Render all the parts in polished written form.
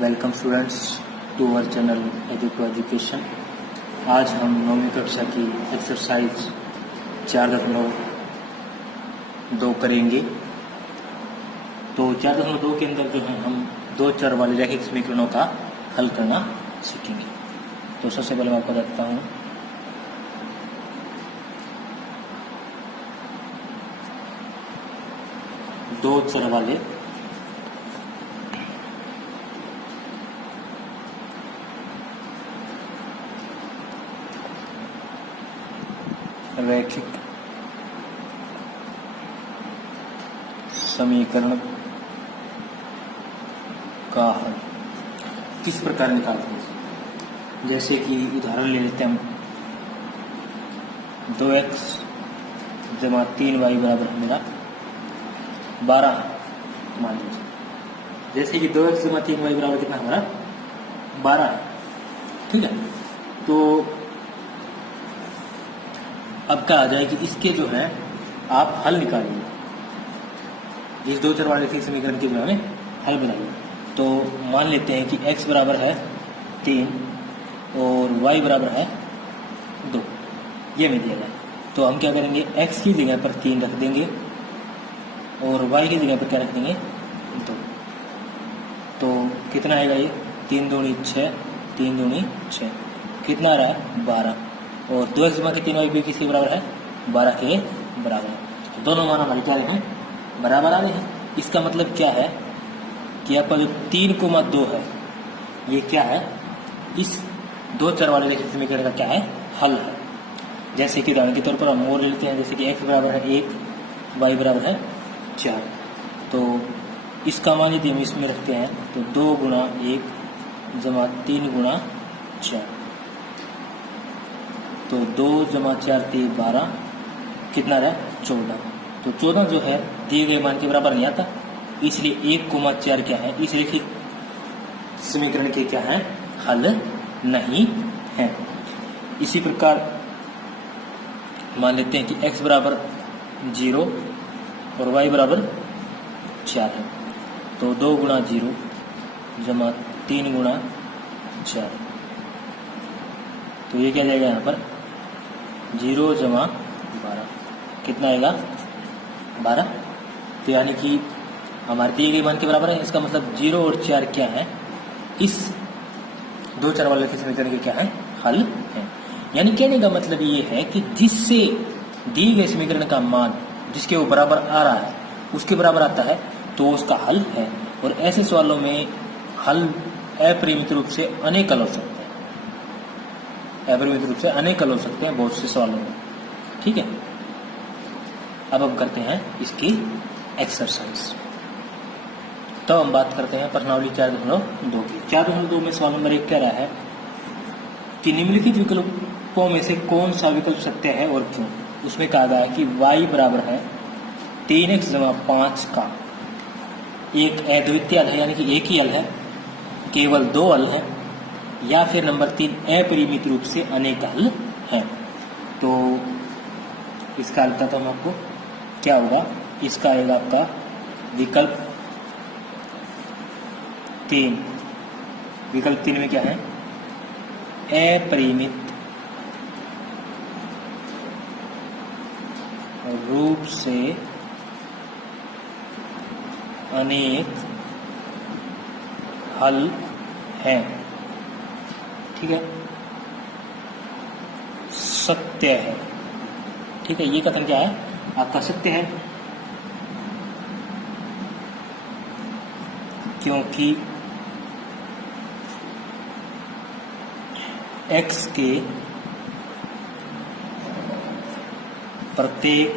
Welcome students to our channel Educo education. आज हम 9वीं कक्षा की एक्सरसाइज 4.2 करेंगे। तो 4.2 के अंदर जो है हम दो चर वाले रैखिक समीकरणों का हल करना सीखेंगे। तो सबसे पहले मैं आपको बताता हूँ दो चर वाले रैखिक समीकरण का हल किस प्रकार निकालते हैं। जैसे कि उदाहरण ले लेते हैं हम 2x जमा 3y बराबर है मेरा 12 मान लीजिए। जैसे कि 2x जमा 3y बराबर कितना हमारा 12 है, ठीक है। तो अब क्या आ जाए कि इसके जो है आप हल निकालिए, इस दो चर वाले रैखिक समीकरण के जो है हल बनाइए। तो मान लेते हैं कि x बराबर है 3 और y बराबर है 2, ये हमें दिया गया। तो हम क्या करेंगे, x की जगह पर 3 रख देंगे और y की जगह पर क्या रख देंगे 2। तो कितना आएगा ये 3 दूनी 6, 3 दूनी 6, कितना आ रहा है 12। और 2x जमा के 3y भी किसके बराबर है 12 के बराबर है। तो दोनों मान हमारे क्या हैं बराबर आ रहे हैं। इसका मतलब क्या है कि आपका जो 3,2 है ये क्या है, इस दो चर वाले रैखिक समीकरण का क्या है हल है। जैसे कि उदाहरण के तौर पर हम और लेते हैं, जैसे कि x बराबर है 1, y बराबर है 4। तो इसका मान यदि हम इसमें रखते हैं तो 2 गुणा 1 जमा 3 गुणा 4, तो 2 जमा 4 3 12, कितना रहा 14। तो 14 जो है दिए गए मान के बराबर नहीं आता, इसलिए 1,4 क्या है इस रैखिक समीकरण के क्या है हल नहीं है। इसी प्रकार मान लेते हैं कि x बराबर 0 और y बराबर 4 है। तो 2 गुणा 0 जमा 3 गुणा 4, तो ये क्या जाएगा यहाँ पर 0 जमा 12, कितना आएगा 12। तो यानी कि हमारे दिए गए मान के बराबर है। इसका मतलब 0 और 4 क्या है इस दो चर वाले रैखिक समीकरण के क्या है हल है। यानी कहने का मतलब ये है कि जिससे दिए गए समीकरण का मान जिसके वो बराबर आ रहा है उसके बराबर आता है तो उसका हल है। और ऐसे सवालों में हल अपरिमित रूप से अनेक हल हो सकते हैं, अपरिमित रूप से अनेक हल हो सकते हैं बहुत से सवालों में, ठीक है। अब हम करते हैं इसकी एक्सरसाइज। तो हम बात करते हैं प्रश्नावली 4.2 की। 4.2 में सवाल नंबर 1 कह रहा है कि निम्नलिखित विकल्पों में से कौन सा विकल्प सत्य है और क्यों। उसमें कहा गया है कि y बराबर है 3x जमा 5 का एक अद्वितीय हल है, यानी कि एक ही हल है, केवल 2 हल है, या फिर नंबर 3 अपरिमित रूप से अनेक हल है। तो इसका हल बताता हूँ आपको क्या होगा। इसका आएगा आपका विकल्प 3। विकल्प 3 में क्या है अपरिमित रूप से अनेक हल है, ठीक है, सत्य है, ठीक है। ये कथन क्या है आपका सत्य है, क्योंकि x के प्रत्येक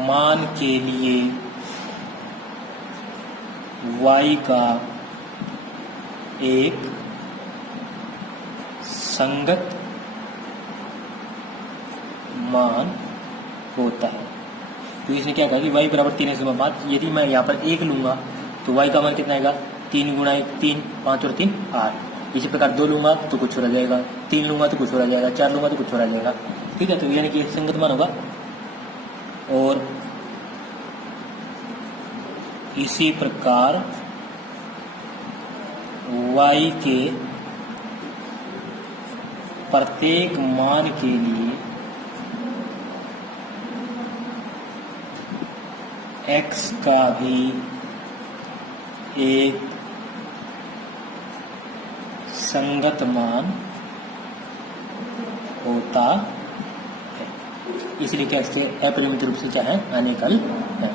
मान के लिए y का एक संगत मान होता है। तो इसने क्या कहा कि y बराबर 3x जमा 5। यदि मैं यहाँ पर 1 लूंगा तो y का मान कितना आएगा 3 गुणा 1 3, 5 और 3 8। इसी प्रकार 2 लूंगा तो कुछ हो जाएगा, 3 लूंगा तो कुछ हो जाएगा, 4 लूंगा तो कुछ हो जाएगा, ठीक है। तो यानी कि संगत मान होगा। और इसी प्रकार y के प्रत्येक मान के लिए x का भी एक संगत मान होता है। इसलिए क्या इसके अपरिमित रूप से चाहे अनेकल है।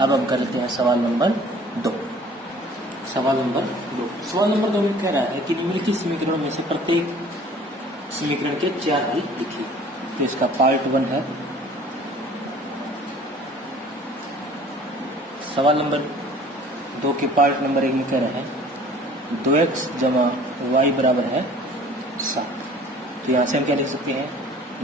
अब हम कर लेते हैं सवाल नंबर 2। सवाल नंबर 2 में कह रहा है कि निम्नलिखित समीकरणों में से प्रत्येक समीकरण के 4 हल लिखिए। तो इसका पार्ट 1 है। सवाल नंबर 2 के पार्ट नंबर 1 में कह रहा है 2x जमा y बराबर है 7। तो यहाँ से हम क्या लिख सकते हैं,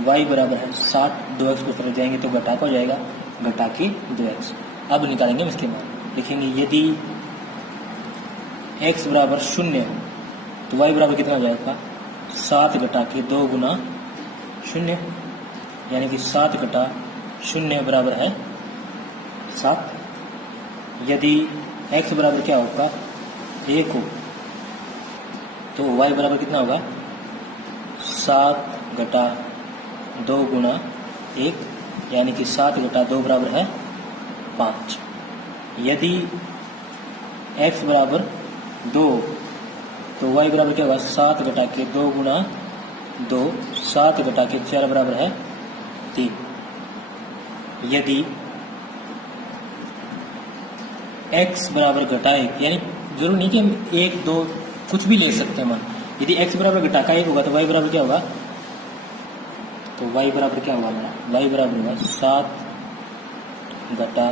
y बराबर है 7, 2x को तरफ जाएंगे तो घटा का हो जाएगा, घटा के 2x। अब निकालेंगे इसके मान। लिखेंगे यदि x बराबर 0 हो तो y बराबर कितना हो जाएगा, 7 घटा के 2 गुना 0, यानी कि 7 घटा 0 बराबर है 7। यदि x बराबर क्या होगा, 1 हो तो y बराबर कितना होगा, 7 घटा 2 गुना 1, यानी कि 7 घटा 2 बराबर है 5। यदि x बराबर 2 तो y बराबर क्या होगा, 7 घटा के 2 गुना 2, 7 घटा के 4 बराबर है 3। यदि x बराबर घटा 1, यानी जरूर नहीं कि हम 1 2 कुछ भी ले सकते हैं मान। यदि x बराबर घटा का 1 होगा तो y बराबर क्या होगा, तो y बराबर क्या होगा हमारा, y बराबर होगा 7 घटा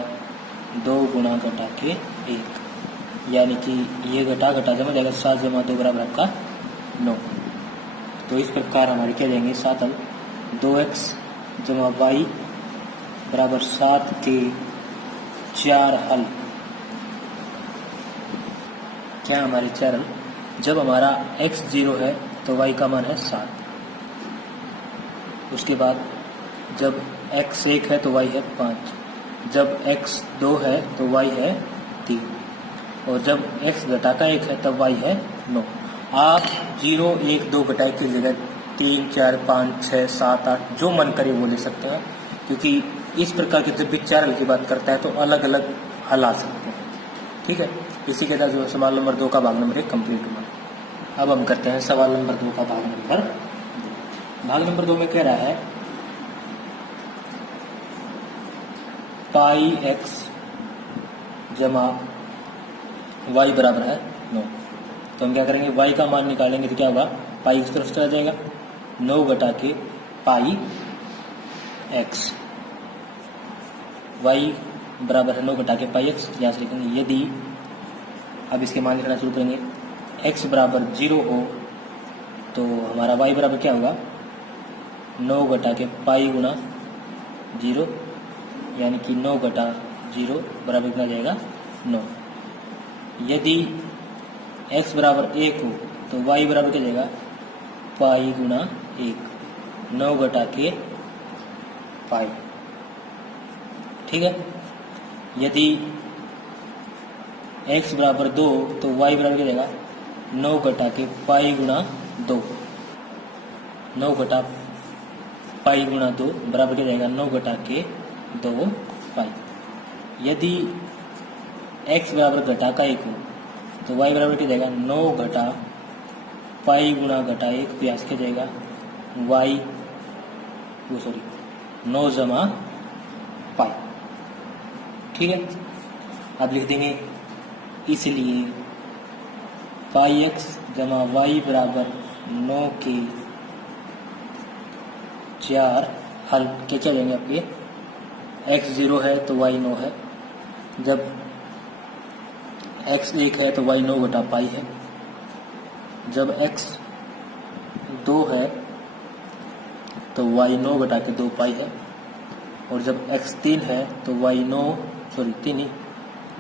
2 गुना घटा के 1, यानी कि ये घटा जमा जाएगा, 7 जमा 2 बराबर आपका 9। तो इस प्रकार हमारे क्या जाएंगे 7 हल, 2x जमा y बराबर 7 के 4 हल। क्या हमारे 4 हल, जब हमारा x 0 है तो y का मान है 7, उसके बाद जब x 1 है तो y है 5, जब x 2 है तो y है 3, और जब x घटा का 1 है तब y है 9। आप 0 1 2 घटाए की जगह 3 4 5 6 7 8 जो मन करे वो ले सकते हैं, क्योंकि इस प्रकार के जब भी 4 हल की बात करता है तो अलग अलग हल आ सकते हैं। ठीक है, इसी के साथ जो सवाल नंबर 2 का भाग नंबर 1 कंप्लीट हुआ। अब हम करते हैं सवाल नंबर 2 का भाग नंबर 2 में कह रहा है पाई x जमा y बराबर है 9। तो हम क्या करेंगे, y का मान निकालेंगे तो क्या होगा, पाई इस तरफ चला जाएगा, 9 घटा के पाई x, y बराबर है 9 घटा के पाई x। यहाँ से लिखेंगे यदि, अब इसके मान लिखना शुरू करेंगे, x बराबर 0 हो तो हमारा y बराबर क्या होगा, 9 घटा के पाई गुना 0, यानी कि 9 घटा 0 बराबर कितना जाएगा 9। यदि x बराबर 1 हो तो y बराबर क्या जाएगा, पाई गुना 1, 9 घटा के पाई। ठीक है, यदि x बराबर 2 तो y बराबर क्या जाएगा, 9 घटा के पाई गुना 2, 9 घटा पाई गुना 2 बराबर क्या जाएगा, 9 घटा के 2 पाई। यदि x बराबर घटा का 1 हो तो y बराबर क्या जाएगा, 9 घटा पाई गुना घटा 1, प्रयास क्या जाएगा 9 जमा पाई। ठीक है, अब लिख देंगे इसलिए पाई x जमा y बराबर 9 के 4 हल के क्या जाएंगे आपके, x 0 है तो y 9 है, जब x 1 है तो y 9 घटा पाई है, जब x 2 है तो y 9 घटा के 2 पाई है, और जब x 3 है तो y 9 3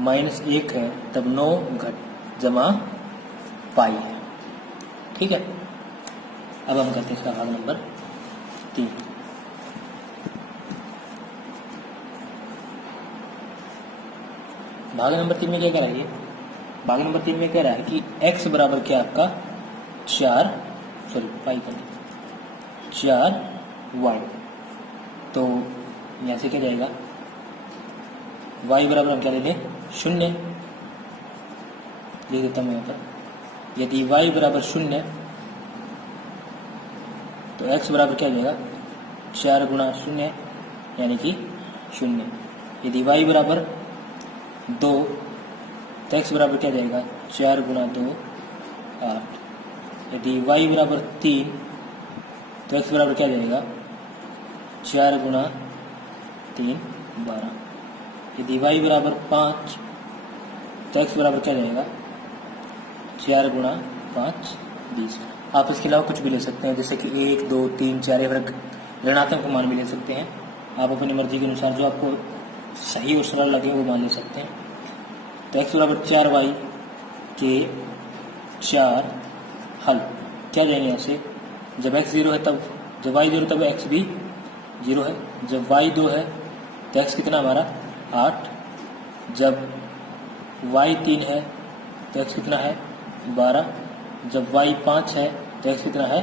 माइनस 1 है तब 9 घट जमा पाई है। ठीक है, अब हम करते हैं इसका भाग नंबर 3। भाग नंबर 3 में क्या कह रहा है ये? भाग नंबर 3 में कह रहा है कि x बराबर क्या आपका 4y। तो यहाँ से क्या जाएगा, y बराबर हम क्या ले लें 0, लिख देता हूँ यहाँ पर। यदि y बराबर 0 तो x बराबर क्या जाएगा 4 गुणा 0 यानी कि 0। यदि y बराबर 2 तो x बराबर क्या जाएगा 4 गुणा 2 8। यदि y बराबर 3 तो x बराबर क्या जाएगा 4 गुणा 3 12। यदि y बराबर 5 तो x बराबर क्या जाएगा 4 गुणा 5 20। आप इसके अलावा कुछ भी ले सकते हैं, जैसे कि 1 2 3 4 या फिर ऋणात्मक मान भी ले सकते हैं। आप अपनी मर्जी के अनुसार जो आपको सही और सरल लगे वो मान ले सकते हैं। तो x बराबर 4y के 4 हल क्या जाएंगे यहाँ से, जब x 0 है तब, जब y 0 तब x भी 0 है। जब y 2 है तो x कितना हमारा 8। जब y 3 है तो x कितना है 12। जब y 5 है तो x कितना है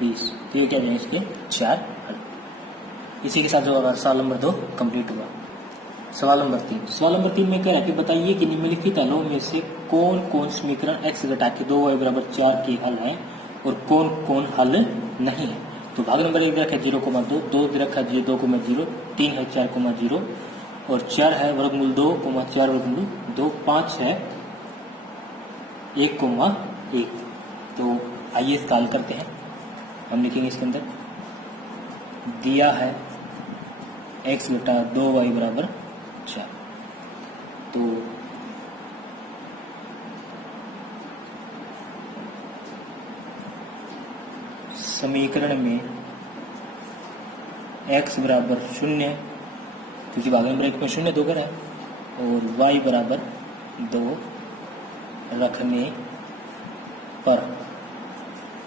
20। तो ये क्या जाएंगे इसके 4 हल। इसी के साथ जो होगा सवाल नंबर 2 कंप्लीट हुआ। सवाल नंबर 3, सवाल नंबर 3 में कह रहा है कि बताइए कि निम्नलिखित हलों में से कौन कौन समीकरण x घटा के 2y बराबर 4 के हल हैं और कौन कौन हल नहीं है। तो भाग नंबर 1 दे रखा है 0,2, 2 दे रखा है 2,0, 3 है 4,0 और 4 है वर्गमूल 2, 4 वर्गमूल 2, 5 है 1,1। तो आइए इसका हल करते हैं। हम लिखेंगे इसके अंदर दिया है x घटा 2y बराबर 4। तो समीकरण में x बराबर 0, क्योंकि भाग नंबर 1 में 0 2 है, और y बराबर 2 रखने पर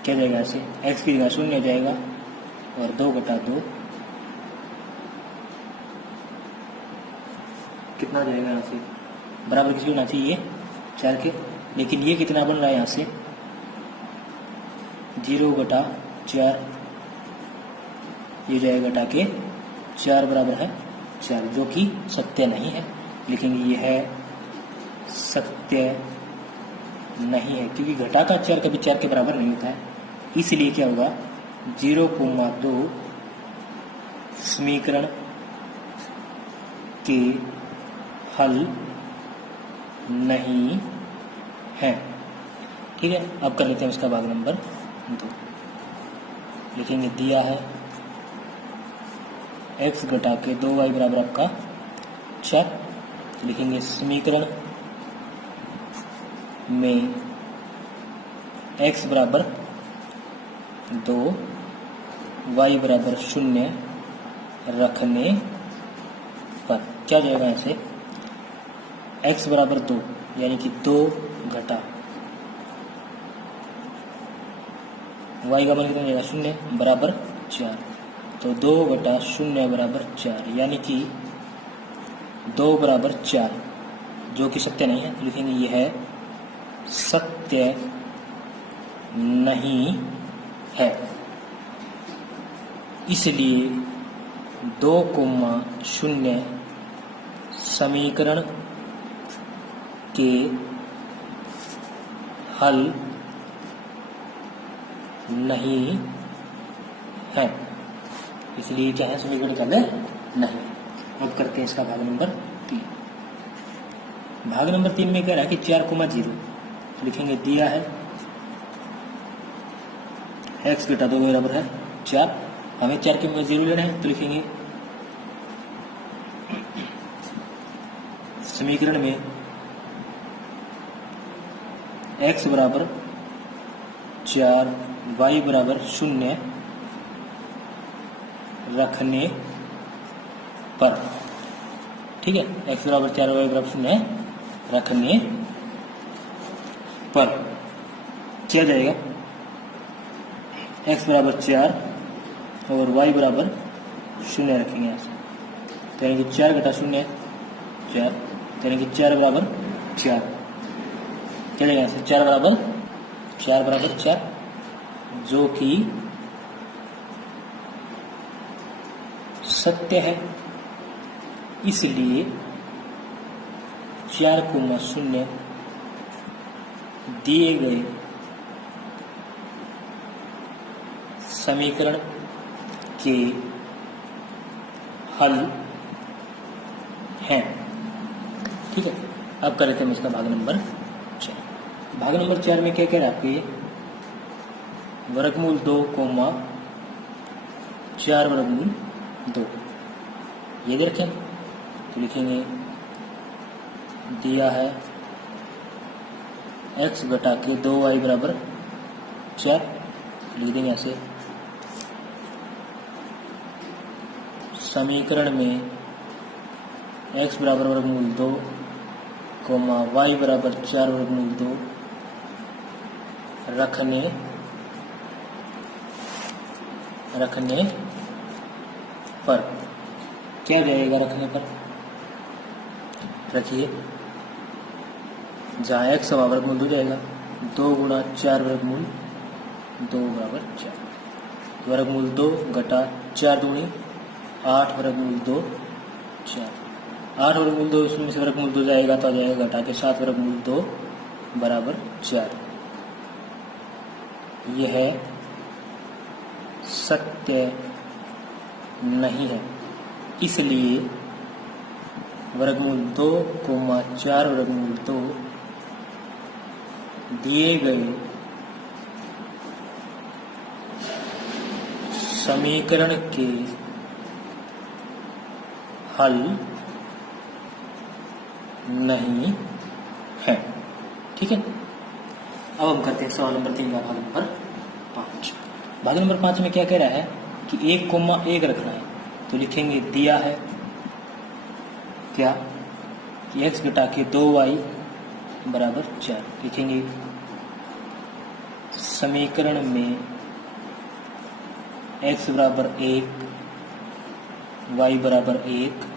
क्या जाएगा, ऐसे x की जगह 0 हो जाएगा और 2 घटा 2 कितना जाएगा यहाँ से, बराबर किसके होना चाहिए 4 के। लेकिन ये कितना बन रहा है यहाँ से 0 घटा 4, ये जाएगा घटा के 4 बराबर है 4, जो कि सत्य नहीं है। लेकिन ये है सत्य नहीं है, क्योंकि घटा का 4 कभी 4 के बराबर नहीं होता है। इसलिए क्या होगा 0,2 समीकरण के हल नहीं है। ठीक है, अब कर लेते हैं इसका भाग नंबर 2। लिखेंगे दिया है x घटा के 2y बराबर आपका 4। लिखेंगे समीकरण में x बराबर 2 y बराबर 0 रखने पर क्या जाएगा ऐसे, x बराबर 2 यानी कि 2 घटा y का मान कितना जाएगा 0 बराबर 4। तो 2 घटा 0 बराबर 4 यानी कि 2 बराबर 4, जो कि सत्य नहीं है। तो लिखेंगे यह है सत्य नहीं है। इसलिए 2,0 समीकरण के हल नहीं है। इसलिए क्या है, समीकरण का हल नहीं। अब करते हैं इसका भाग नंबर 3। भाग नंबर 3 में कह रहा है कि 4,0 लिखेंगे दिया है x घटा 2 बराबर है 4, हमें 4,0 लेना है। तो लिखेंगे समीकरण में x बराबर 4 y बराबर 0 रखने पर, ठीक है, x बराबर 4 y बराबर 0 रखने पर क्या जाएगा, x बराबर 4 और y बराबर 0 रखेंगे यहाँ से। तो यानी कि 4 घटा 0 4, यानी कि 4 बराबर 4 क्या जाएगा यहाँ से 4 बराबर 4 जो कि सत्य है, इसलिए 4,0 दिए गए समीकरण के हल हैं। ठीक है, अब कर लेते हैं इसका भाग नंबर 4। भाग नंबर 4 में क्या कह रहा है आपके, वर्गमूल 2, 4 वर्गमूल 2 ये दे रखें। तो लिखेंगे दिया है x घटा के 2y बराबर 4, लिख देंगे ऐसे। समीकरण में x बराबर वर्गमूल 2, y बराबर 4 वर्गमूल 2 रखने पर क्या जाएगा, रखने पर रखिए, जहाँ x वर्गमूल 2 जाएगा 2 गुणा 4 वर्गमूल 2 बराबर 4, वर्गमूल 2 घटा 4 दूनी 8 वर्गमूल 2 4, 8 वर्गमूल 2 इसमें से वर्गमूल 2 जाएगा तो आ जाएगा घटा के 7 वर्गमूल 2 बराबर 4। यह सत्य नहीं है, इसलिए वर्गमूल 2, 4 वर्गमूल 2 दिए गए समीकरण के हल नहीं है। ठीक है, अब हम करते हैं सवाल नंबर 3 का भाग नंबर 5। भाग नंबर 5 में क्या कह रहा है कि 1,1 रखना है। तो लिखेंगे दिया है क्या कि x घटा के 2y बराबर 4, लिखेंगे समीकरण में x बराबर 1 y बराबर 1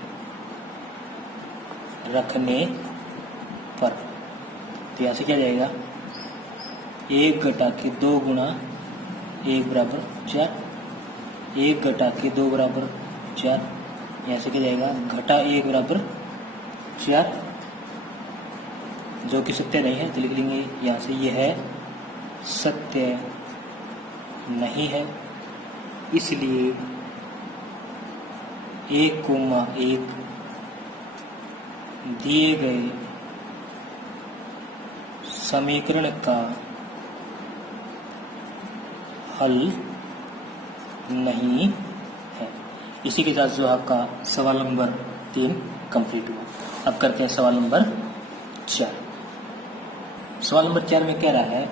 रखने पर, तो यहाँ से क्या जाएगा 1 घटा के 2 गुणा 1 बराबर 4, 1 घटा के 2 बराबर 4, यहाँ से क्या जाएगा घटा 1 बराबर 4, जो कि सत्य नहीं है। तो लिख लेंगे यहाँ से यह सत्य नहीं है, इसलिए 1,1 दिए गए समीकरण का हल नहीं है। इसी के साथ जो आपका सवाल नंबर 3 कंप्लीट हुआ। अब करते हैं सवाल नंबर 4। सवाल नंबर 4 में कह रहा है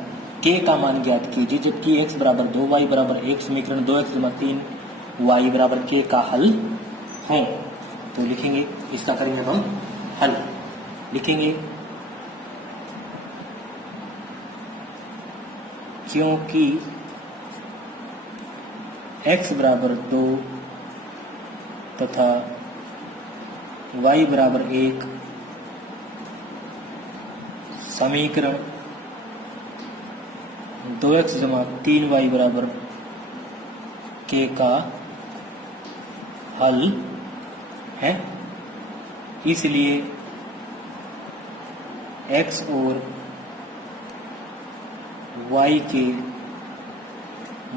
k का मान ज्ञात कीजिए जबकि x बराबर 2 y बराबर 1 समीकरण 2x जमा 3 y बराबर k का हल है। तो लिखेंगे, इसका करेंगे हम हल। लिखेंगे क्योंकि x बराबर 2 तथा y बराबर 1 समीकरण 2x जमा 3y बराबर k का हल है, इसलिए x और y के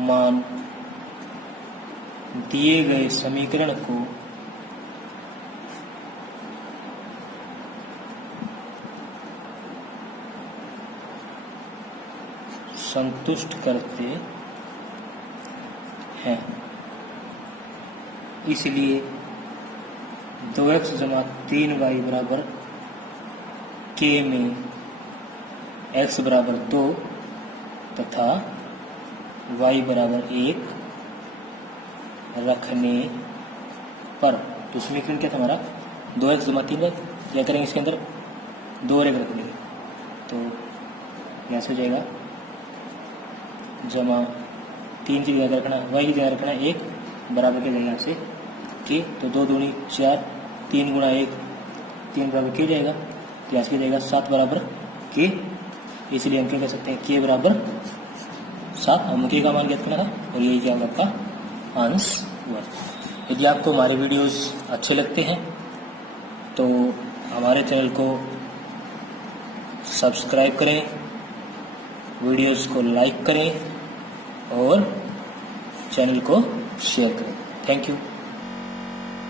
मान दिए गए समीकरण को संतुष्ट करते हैं, इसलिए 2x जमा 3y बराबर k में x बराबर 2 तथा y बराबर 1 रखने पर, तो समीकरण क्या था हमारा 2x जमा 3y, क्या करेंगे इसके अंदर 2 और 1 रख देंगे, तो यहाँ से हो जाएगा जमा 3 की जगह रखना y की जगह रखना 1 बराबर के जाएगा यहाँ से k, तो 2 दूनी 4, 3 गुणा 1 3 बराबर के जाएगा, तो यहाँ पे जाएगा 7 बराबर के, इसलिए हम क्या कह सकते हैं के बराबर 7, हम के का मान ज्ञात करना था और यही जाएगा आपका आंसर। यदि आपको हमारे वीडियोस अच्छे लगते हैं तो हमारे चैनल को सब्सक्राइब करें, वीडियोस को लाइक करें और चैनल को शेयर करें। Thank you.